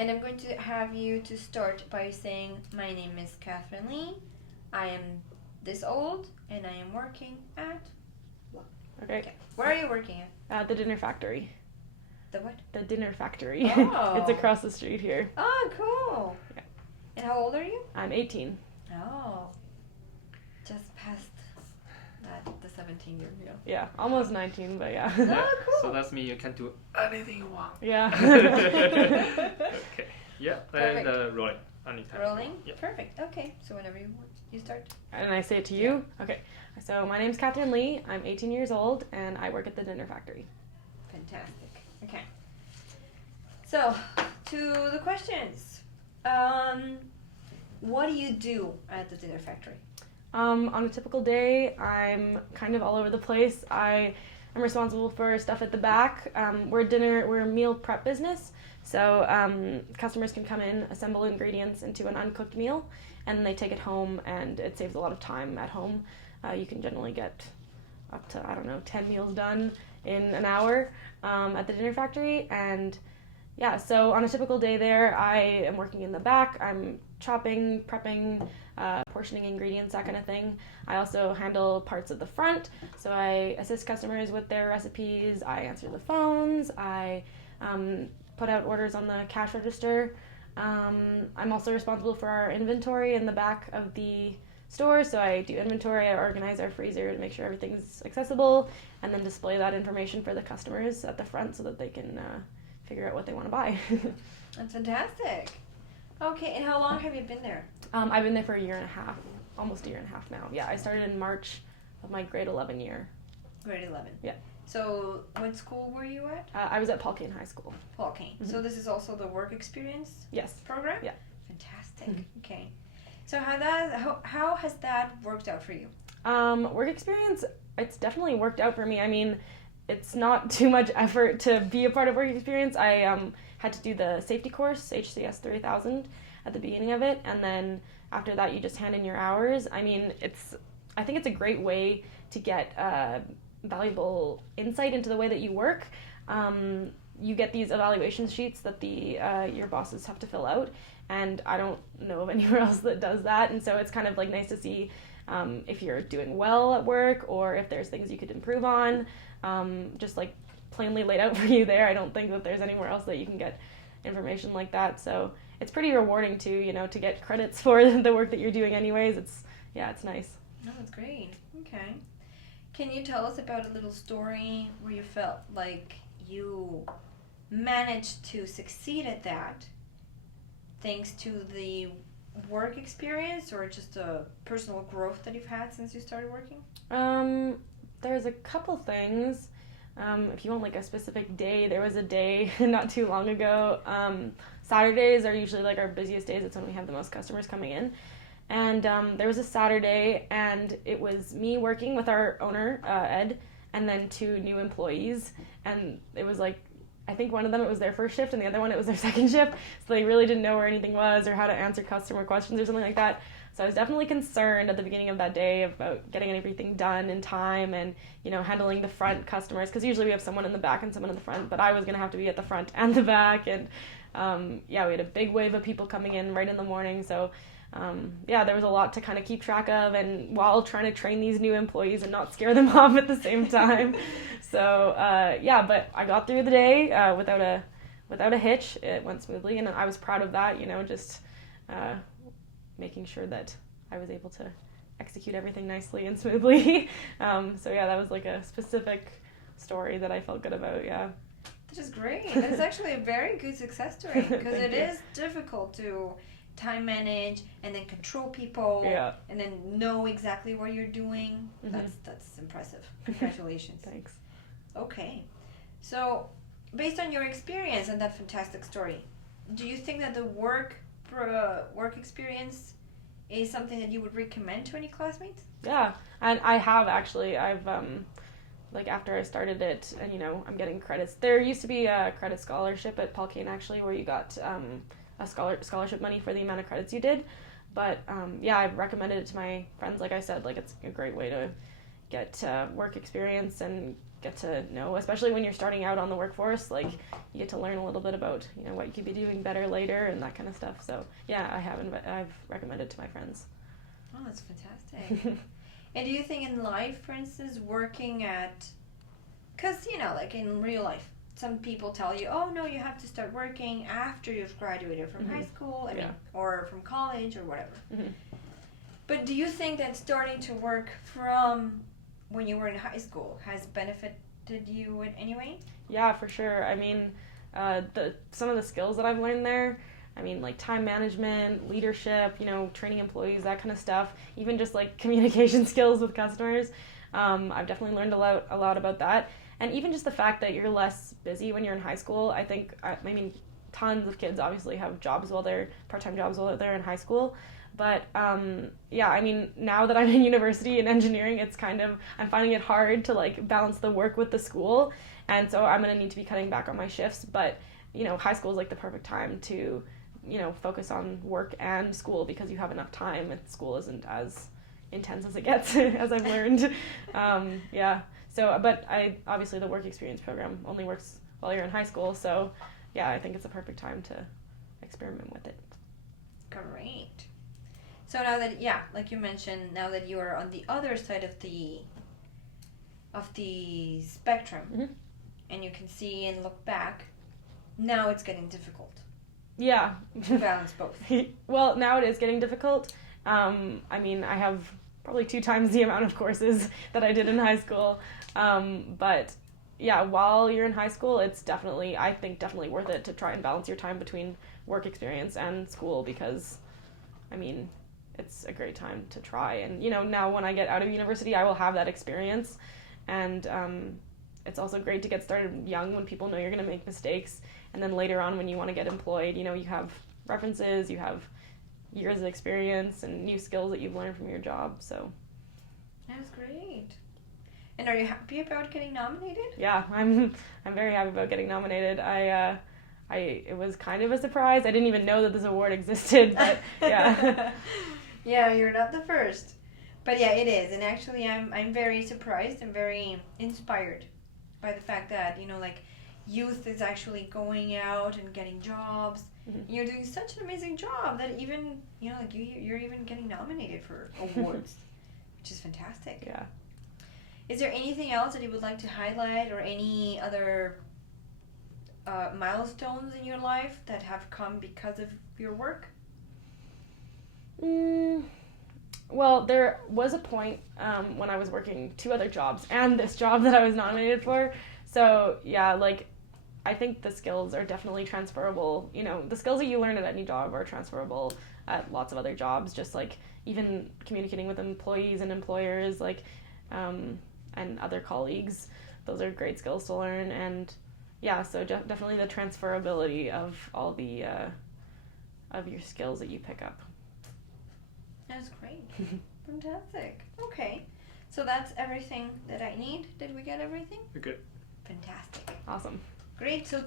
And I'm going to have you to start by saying, my name is Katherine Lee. I am this old, and I am working at... Okay. Where are you working at? The Dinner Factory. The what? The Dinner Factory. Oh. It's across the street here. Oh, cool. Yeah. And how old are you? I'm 18. Oh. Just past the 17-year. Yeah, almost 19, but yeah. Oh, cool. So that's mean you can do anything you want. Yeah. Okay. Yeah. Perfect. And rolling. Anytime. Rolling? Yeah. Perfect. Okay. So whenever you want, you start. And I say it to you? Yeah. Okay. So my name's Katherine Lee. I'm 18 years old, and I work at the Dinner Factory. Fantastic. Okay. So, to the questions. What do you do at the Dinner Factory? On a typical day, I'm kind of all over the place. I am responsible for stuff at the back. We're a meal prep business, so customers can come in, assemble ingredients into an uncooked meal, and then they take it home, and it saves a lot of time at home. You can generally get up to, 10 meals done in an hour at the Dinner Factory, and yeah, so on a typical day there, I am working in the back. I'm chopping, prepping, portioning ingredients, that kind of thing. I also handle parts of the front, so I assist customers with their recipes, I answer the phones, I put out orders on the cash register. I'm also responsible for our inventory in the back of the store, so I do inventory, I organize our freezer to make sure everything's accessible, and then display that information for the customers at the front so that they can figure out what they want to buy. That's fantastic. Okay, and how long have you been there? I've been there for a year and a half, almost a year and a half now. Yeah, I started in March of my grade 11 year. Grade 11. Yeah. So, what school were you at? I was at Paul Kane High School. Paul Kane. Mm-hmm. So this is also the work experience Yes. program? Yeah. Fantastic. Okay. So how has that worked out for you? Work experience, it's definitely worked out for me. I mean, it's not too much effort to be a part of work experience. I had to do the safety course, HCS 3000, at the beginning of it, and then after that you just hand in your hours. I mean, I think it's a great way to get valuable insight into the way that you work. You get these evaluation sheets that your bosses have to fill out, and I don't know of anywhere else that does that, and so it's kind of like nice to see if you're doing well at work or if there's things you could improve on, just like plainly laid out for you there. I don't think that there's anywhere else that you can get information like that, so it's pretty rewarding too, to get credits for the work that you're doing anyways. It's nice. Oh, that's great. Okay. Can you tell us about a little story where you felt like you managed to succeed at that thanks to the work experience or just a personal growth that you've had since you started working? There's a couple things. If you want like a specific day, there was a day not too long ago. Saturdays are usually like our busiest days. It's when we have the most customers coming in. And there was a Saturday, and it was me working with our owner, Ed, and then 2 new employees. And it was like, I think one of them, it was their first shift, and the other one, it was their second shift. So they really didn't know where anything was or how to answer customer questions or something like that. So I was definitely concerned at the beginning of that day about getting everything done in time and, handling the front customers. Because usually we have someone in the back and someone in the front, but I was going to have to be at the front and the back. And, we had a big wave of people coming in right in the morning. So, there was a lot to kind of keep track of, and while trying to train these new employees and not scare them off at the same time. So, but I got through the day without a hitch. It went smoothly, and I was proud of that, just making sure that I was able to execute everything nicely and smoothly. That was like a specific story that I felt good about, yeah. That is great. That's actually a very good success story, because it is difficult to time manage and then control people, and then know exactly what you're doing. Mm-hmm. That's impressive. Congratulations. Thanks. Okay. So, based on your experience and that fantastic story, do you think that the work experience is something that you would recommend to any classmates? Yeah, and I have actually. I've after I started it, and I'm getting credits. There used to be a credit scholarship at Paul Kane actually, where you got a scholarship money for the amount of credits you did. But I've recommended it to my friends. Like I said, it's a great way to get work experience and get to know, especially when you're starting out on the workforce. Like, you get to learn a little bit about, you know, what you could be doing better later and that kind of stuff. So yeah, I've recommended to my friends. Oh, that's fantastic. And do you think in life, for instance, working at, because, you know, like in real life, some people tell you, oh, no, you have to start working after you've graduated from high school, I mean, or from college or whatever. But do you think that starting to work from when you were in high school has benefited you in any way? Yeah, for sure. I mean, some of the skills that I've learned there, I mean, like time management, leadership, you know, training employees, that kind of stuff, even just like communication skills with customers. I've definitely learned a lot about that. And even just the fact that you're less busy when you're in high school. I mean, tons of kids obviously have part-time jobs while they're in high school. But yeah, I mean, now that I'm in university in engineering, I'm finding it hard to like balance the work with the school. And so I'm going to need to be cutting back on my shifts. But, you know, high school is like the perfect time to, you know, focus on work and school because you have enough time and school isn't as intense as it gets, as I've learned. Yeah. So, but obviously the work experience program only works while you're in high school. So yeah, I think it's a perfect time to experiment with it. Great. So now that, yeah, like you mentioned, now that you are on the other side of the spectrum, and you can see and look back, now it's getting difficult. Yeah. To balance both. Well, now it is getting difficult. I mean, I have probably 2 times the amount of courses that I did in high school. But yeah, while you're in high school, it's definitely worth it to try and balance your time between work experience and school because, I mean, it's a great time to try. And, you know, now when I get out of university, I will have that experience. And it's also great to get started young when people know you're going to make mistakes. And then later on when you want to get employed, you know, you have references, you have years of experience and new skills that you've learned from your job. So that's great. And are you happy about getting nominated? Yeah, I'm very happy about getting nominated. It was kind of a surprise. I didn't even know that this award existed, but yeah. Yeah, you're not the first. But yeah, it is. And actually I'm very surprised and very inspired by the fact that, you know, like youth is actually going out and getting jobs. You're doing such an amazing job that even, you know, like you're even getting nominated for awards, which is fantastic. Yeah. Is there anything else that you would like to highlight or any other milestones in your life that have come because of your work? Well, there was a point when I was working 2 other jobs and this job that I was nominated for. So yeah, like I think the skills are definitely transferable. You know, the skills that you learn at any job are transferable at lots of other jobs, just like even communicating with employees and employers, like, and other colleagues. Those are great skills to learn. And yeah, so definitely the transferability of all the, of your skills that you pick up. That's great. Fantastic. Okay. So that's everything that I need. Did we get everything? You're good. Fantastic. Awesome. Great. So